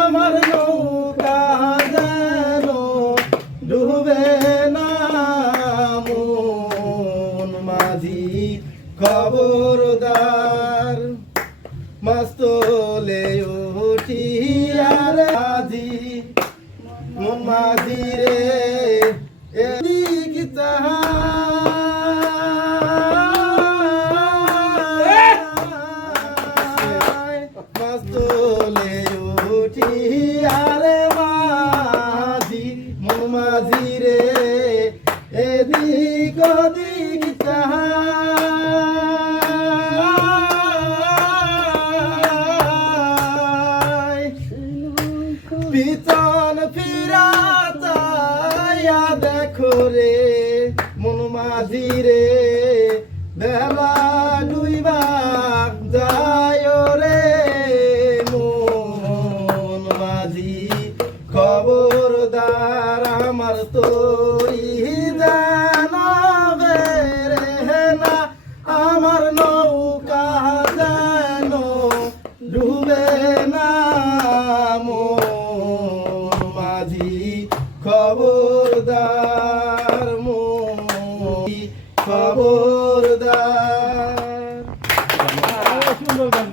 আমার নৌকা যেন ডুবে না মন মাঝি খবরদার মস্তলে উঠিয়ার আজি মন মাঝি রে এদিক চাহা মস্তলে উঠিয়ারে মাঝি মন মাঝি রে এদিক ওদিক চাহা পিছন ফিরা চাইয়া দেখো রে মন মাঝি রে বেলা ডুইবা যায় রে মন মাঝি খবরদার আমার তোরি জানবে রে না আমার নৌকা যেন ডুবে না খবরদার খবরদার সুন্দর গান